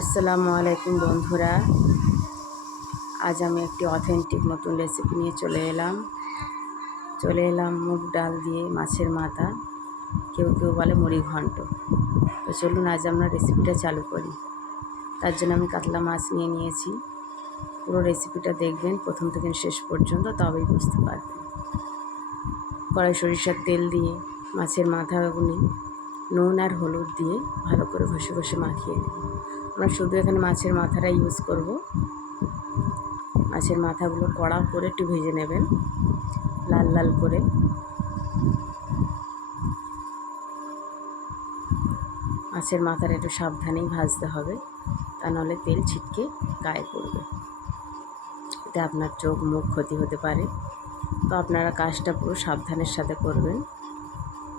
আসসালামু আলাইকুম বন্ধুরা, আজ আমি একটি অথেন্টিক নতুন রেসিপি নিয়ে চলে এলাম মুগ ডাল দিয়ে মাছের মাথা, কেউ বলে মুড়ি ঘন্ট। তো চলুন আজ আমরা রেসিপিটা চালু করি। তার জন্য আমি কাতলা মাছ নিয়ে নিয়েছি। পুরো রেসিপিটা দেখবেন প্রথম থেকে শেষ পর্যন্ত, তবেই বুঝতে পারবেন। কড়াই সরিষার তেল দিয়ে মাছের মাথাগুলি নুন আর হলুদ দিয়ে ভালো করে ঘষে ঘষে মাখিয়ে নেব। আমরা শুধু এখানে মাছের মাথাটা ইউজ করব। মাছের মাথাগুলো কড়া করে একটু ভেজে নেবেন, লাল লাল করে। মাছের মাথাটা একটু সাবধানেই ভাজতে হবে, তা নাহলে তেল ছিটকে গায়ে পড়বে, এতে আপনার চোখ মুখ ক্ষতি হতে পারে। তো আপনারা কাজটা পুরো সাবধানের সাথে করবেন।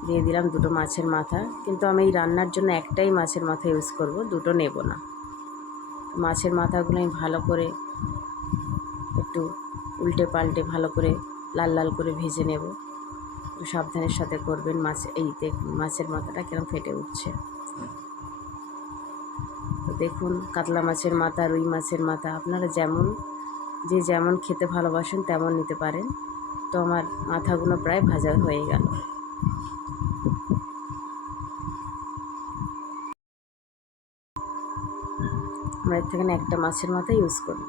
দিয়ে দিলাম দুটো মাছের মাথা, কিন্তু আমি এই রান্নার জন্য একটাই মাছের মাথা ইউজ করব, দুটো নেব না। মাছের মাথাগুলো আমি ভালো করে একটু উল্টে পাল্টে ভালো করে লাল লাল করে ভেজে নেব। একটু সাবধানের সাথে করবেন। মাছের মাথাটা কেন ফেটে উঠছে। তো দেখুন, কাতলা মাছের মাথা, রুই মাছের মাথা আপনারা যেমন খেতে ভালোবাসেন তেমন নিতে পারেন। তো আমার মাথাগুলো প্রায় ভাজা হয়ে গেল। আমরা এর থেকে একটা মাছের মাথা ইউজ করব।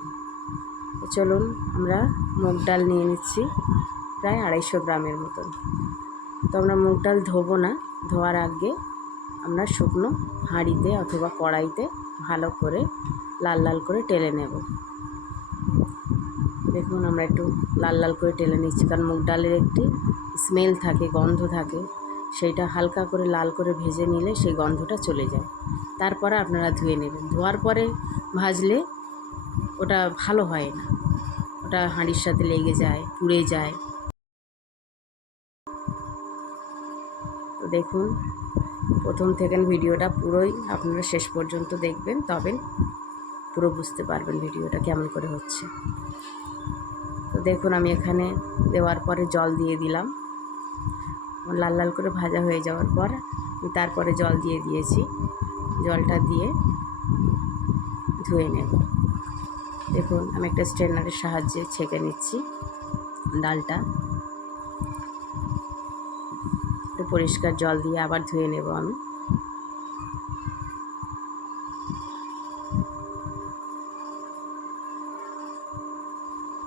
তো চলুন আমরা মুগ ডাল নিয়ে নিচ্ছি, প্রায় 250 গ্রামের মতন। তো আমরা মুগ ডাল ধোবো না, ধোয়ার আগে আমরা শুকনো হাঁড়িতে অথবা কড়াইতে ভালো করে লাল লাল করে টেলে নেব। দেখুন আমরা একটু লাল লাল করে টেলে নিচ্ছি, কারণ মুগ ডালের একটি স্মেল থাকে, গন্ধ থাকে। সেইটা হালকা করে লাল করে ভেজে নিলে সেই গন্ধটা চলে যায়। তারপরে আপনারা ধুয়ে নেবেন। ধোয়ার পরে ভাজলে ওটা ভালো হয় না, ওটা হাঁড়ির সাথে লেগে যায়, পুড়ে যায়। তো দেখুন, প্রথম থেকে ভিডিওটা পুরোই আপনারা শেষ পর্যন্ত দেখবেন, তবে পুরো বুঝতে পারবেন ভিডিওটা কেমন করে হচ্ছে। তো দেখুন, আমি এখানে দেওয়ার পরে জল দিয়ে দিলাম। লাল লাল করে ভাজা হয়ে যাওয়ার পর তারপরে জল দিয়ে দিয়েছি। জলটা দিয়ে ধুয়ে নেব। দেখুন, আমি একটা স্ট্রেনারের সাহায্যে ছেঁকে নিচ্ছি ডালটা। একটু পরিষ্কার জল দিয়ে আবার ধুয়ে নেব আমি।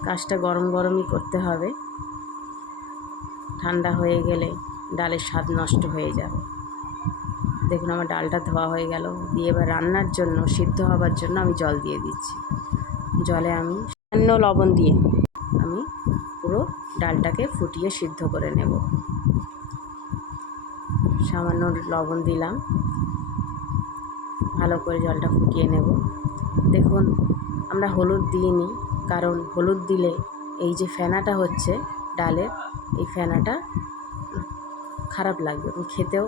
কাজটা গরম গরমই করতে হবে, ঠান্ডা হয়ে গেলে ডালের স্বাদ নষ্ট হয়ে যাবে। দেখুন, আমার ডালটা ধোয়া হয়ে গেল। দিয়ে এবার রান্নার জন্য, সিদ্ধ হবার জন্য আমি জল দিয়ে দিচ্ছি। জলে আমি সামান্য লবণ দিয়ে আমি পুরো ডালটাকে ফুটিয়ে সিদ্ধ করে নেব। সামান্য লবণ দিলাম, ভালো করে জলটা ফুটিয়ে নেব। দেখুন, আমরা হলুদ দিইনি, কারণ হলুদ দিলে এই যে ফেনাটা হচ্ছে ডালের, এই ফেনাটা খারাপ লাগবে এবং খেতেও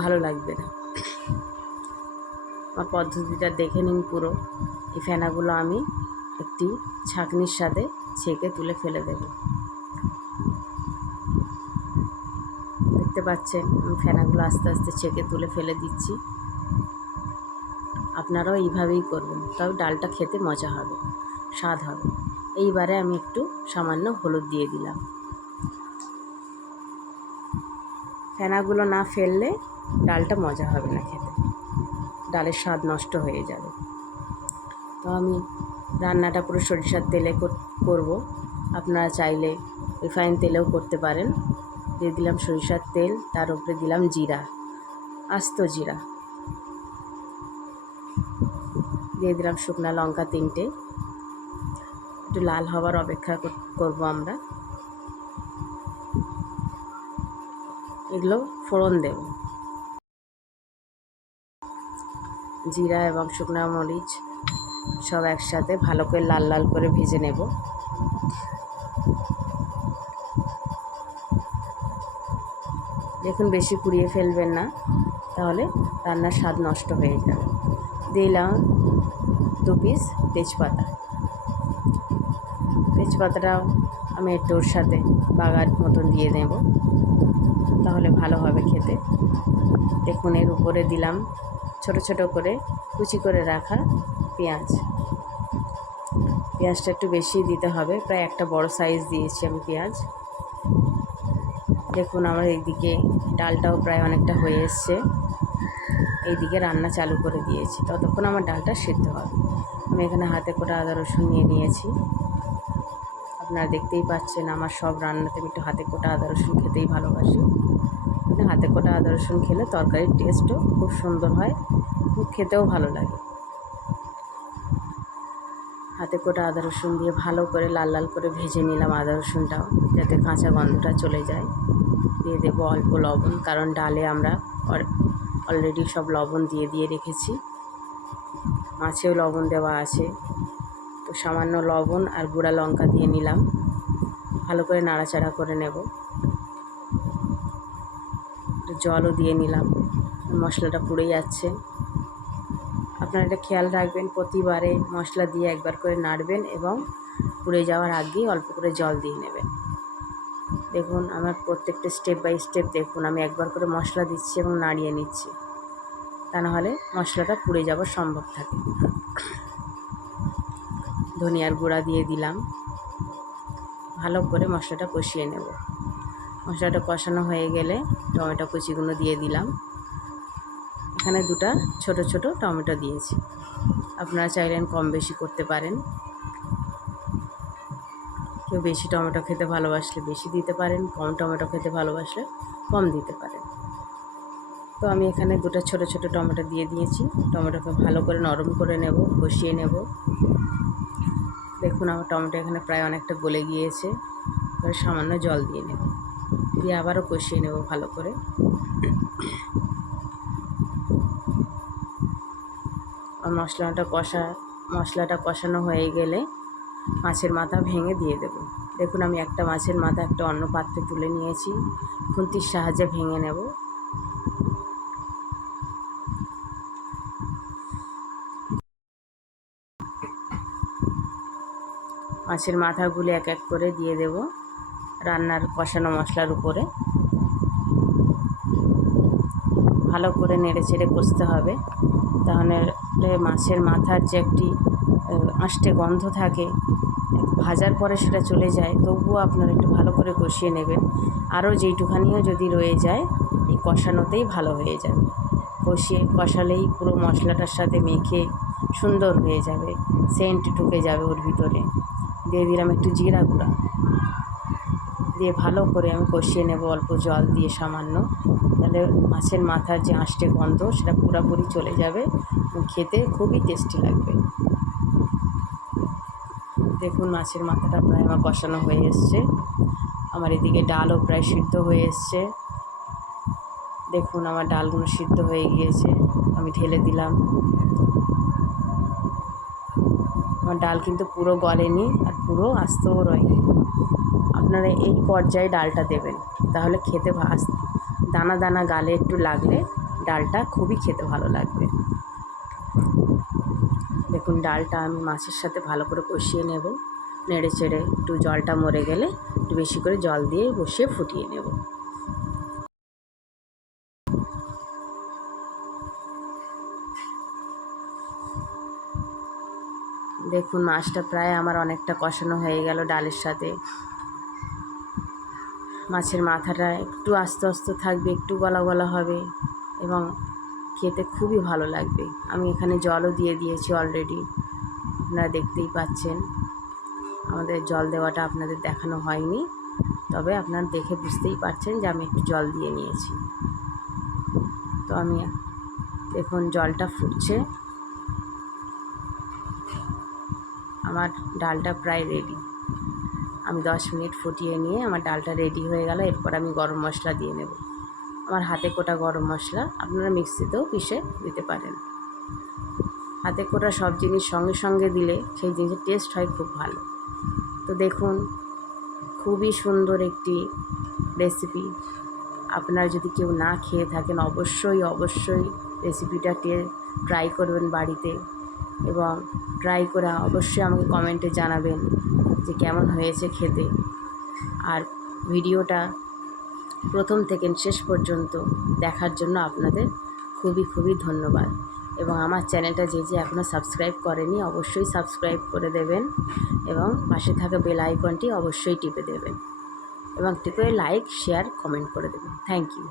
ভালো লাগবে না। আমার পদ্ধতিটা দেখে নিন পুরো। এই ফেনাগুলো আমি একটি ছাঁকনির সাথে ছেঁকে তুলে ফেলে দেব। দেখতে পাচ্ছেন, আমি ফেনাগুলো আস্তে আস্তে ছেঁকে তুলে ফেলে দিচ্ছি। আপনারাও এইভাবেই করবেন, তবে ডালটা খেতে মজা হবে, স্বাদ হবে। এইবারে আমি একটু সামান্য হলুদ দিয়ে দিলাম। ফেনাগুলো না ফেললে ডালটা মজা হবে না খেতে, ডালের স্বাদ নষ্ট হয়ে যাবে। তো আমি রান্নাটা পুরো সরিষার তেলে করব। আপনারা চাইলে রিফাইন তেলেও করতে পারেন। দিয়ে দিলাম সরিষার তেল, তার উপরে দিলাম জিরা, আস্ত জিরা। দিয়ে দিলাম শুকনো লঙ্কা 3টে। একটু লাল হওয়ার অপেক্ষা করব আমরা। এগুলো ফোড়ন দেব। জিরা এবং শুকনো মরিচ সব একসাথে ভালো করে লাল লাল করে ভেজে নেব। দেখুন, বেশি পুড়িয়ে ফেলবেন না, তাহলে রান্নার স্বাদ নষ্ট হয়ে যাবে। দিলাম 2 পিস তেজপাতা। তেজপাতাটাও আমি একটু ওর সাথে বাগার মতন দিয়ে নেব, তাহলে ভালো হবে খেতে। দেখুন, এর উপরে দিলাম ছোট ছোট করে কুচি করে রাখা পেঁয়াজ। পেঁয়াজটা একটু বেশি দিতে হবে, প্রায় একটা বড় সাইজ দিয়েছি আমি পেঁয়াজ। দেখুন আমার এইদিকে ডালটাও প্রায় অনেকটা হয়ে এসছে, এইদিকে রান্না চালু করে দিয়েছি, ততক্ষণ আমার ডালটা সিদ্ধ হবে। আমি এখানে হাতে কোটা আদা রসুন নিয়ে নিয়েছি। আপনারা দেখতেই পাচ্ছেন আমার সব রান্নাতে আমি একটু হাতে কোটা আদা রসুন খেতেই ভালোবাসি। হাতে কোটা আদা রসুন খেলে তরকারির টেস্টও খুব সুন্দর হয়, খুব খেতেও ভালো লাগে। হাতে কোটা আদা রসুন দিয়ে ভালো করে লাল লাল করে ভেজে নিলাম আদা রসুনটাও, যাতে কাঁচা গন্ধটা চলে যায়। দিয়ে দেবো অল্প লবণ, কারণ ডালে আমরা অলরেডি সব লবণ দিয়ে রেখেছি, মাছেও লবণ দেওয়া আছে। তো সামান্য লবণ আর গুঁড়া লঙ্কা দিয়ে নিলাম, ভালো করে নাড়াচাড়া করে নেব। জলও দিয়ে নিলাম, মশলাটা পুড়ে যাচ্ছে। আপনারা এটা খেয়াল রাখবেন, প্রতিবারে মশলা দিয়ে একবার করে নাড়বেন এবং পুড়ে যাওয়ার আগেই অল্প করে জল দিয়ে নেবেন। দেখুন আমার প্রত্যেকটা স্টেপ বাই স্টেপ দেখুন, আমি একবার করে মশলা দিচ্ছি এবং নাড়িয়ে নিচ্ছি, তা নাহলে মশলাটা পুড়ে যাওয়ার সম্ভব থাকে। ধনিয়ার গুঁড়া দিয়ে দিলাম, ভালো করে মশলাটা কষিয়ে নেব। মশলাটা কষানো হয়ে গেলে টমেটো কুচিগুলো দিয়ে দিলাম। এখানে দুটো ছোট ছোট টমেটো দিয়েছি, আপনারা চাইলেন কম বেশি করতে পারেন। কেউ বেশি টমেটো খেতে ভালোবাসলে বেশি দিতে পারেন, কম টমেটো খেতে ভালোবাসলে কম দিতে পারেন। তো আমি এখানে দুটো ছোট ছোট টমেটো দিয়ে দিয়েছি। টমেটোকে ভালো করে নরম করে নেব, কষিয়ে নেব। দেখুন আমার টমেটো এখানে প্রায় অনেকটা গলে গিয়েছে, এবার সামান্য জল দিয়ে নেব, দিয়ে আবারও কষিয়ে নেব ভালো করে। আর মশলাটা কষানো হয়ে গেলে মাছের মাথা ভেঙে দিয়ে দেব। দেখুন আমি একটা মাছের মাথা একটা অন্য পাত্রে তুলে নিয়েছি, খুন্তির সাহায্যে ভেঙে নেব। মাছের মাথাগুলো এক এক করে দিয়ে দেব রান্নার কষানো মশলার উপরে। ভালো করে নেড়ে চেড়ে কষতে হবে, তাহলে মাছের মাথার যে একটি আষ্টে গন্ধ থাকে, ভাজার পরে সেটা চলে যায়। তবুও আপনারা একটু ভালো করে কষিয়ে নেবেন, আরও যেইটুখানিও যদি রয়ে যায় এই কষানোতেই ভালো হয়ে যাবে। কষালেই পুরো মশলাটার সাথে মেখে সুন্দর হয়ে যাবে, সেন্ট ঢুকে যাবে ওর ভিতরে। দিয়ে দিলাম একটু জিরা গুঁড়া, দিয়ে ভালো করে আমি কষিয়ে নেব অল্প জল দিয়ে সামান্য, তাহলে মাছের মাথার যে আষ্টে গন্ধ সেটা পুরোপুরি চলে যাবে, খেতে খুবই টেস্টি লাগবে। দেখুন মাছের মাথাটা প্রায় আমার কষানো হয়ে এসছে, আমার এদিকে ডালও প্রায় সিদ্ধ হয়ে এসছে। দেখুন আমার ডালগুলো সিদ্ধ হয়ে গিয়েছে, আমি ঢেলে দিলাম। আমার ডাল কিন্তু পুরো গলেনি আর পুরো আস্তেও রয়নি। আপনারা এই পর্যায়ে ডালটা দেবেন, তাহলে খেতে দানা দানা গালে একটু লাগলে ডালটা খুবই খেতে ভালো লাগবে। দেখুন ডালটা আমি মাছের সাথে ভালো করে কষিয়ে নেব, নেড়ে চেড়ে একটু জলটা মরে গেলে একটু বেশি করে জল দিয়ে বসিয়ে ফুটিয়ে নেব। দেখুন মাছটা প্রায় আমার অনেকটা কষানো হয়ে গেল ডালের সাথে। মাছের মাথাটা একটু আস্তে আস্তে থাকবে, একটু গলা গলা হবে এবং খেতে খুবই ভালো লাগবে। আমি এখানে জলও দিয়ে দিয়েছি অলরেডি, আপনারা দেখতেই পাচ্ছেন। আমাদের জল দেওয়াটা আপনাদের দেখানো হয়নি, তবে আপনারা দেখে বুঝতেই পারছেন যে আমি একটু জল দিয়ে নিয়েছি। তো আমি দেখুন জলটা ফুটছে, আমার ডালটা প্রায় রেডি। আমি 10 মিনিট ফুটিয়ে নিয়ে আমার ডালটা রেডি হয়ে গেল। এরপর আমি গরম মশলা দিয়ে নেব, আমার হাতে কোটা গরম মশলা, আপনারা মিক্সিতেও পিষে দিতে পারেন। হাতে কোটা সব জিনিস সঙ্গে সঙ্গে দিলে সেই জিনিসের টেস্ট হয় খুব ভালো। তো দেখুন খুবই সুন্দর একটি রেসিপি, আপনারা যদি কেউ না খেয়ে থাকেন অবশ্যই রেসিপিটা ট্রাই করবেন বাড়িতে, এবং ট্রাই করে অবশ্যই আমাকে কমেন্টে জানাবেন যে কেমন হয়েছে খেতে। আর ভিডিওটা প্রথম থেকে শেষ পর্যন্ত দেখার জন্য আপনাদের খুবই ধন্যবাদ। এবং আমার চ্যানেলটা যে এখনও সাবস্ক্রাইব করেনি অবশ্যই সাবস্ক্রাইব করে দেবেন এবং পাশে থাকা বেল আইকনটি অবশ্যই টিপে দেবেন এবং টিপে লাইক শেয়ার কমেন্ট করে দেবেন। Thank you.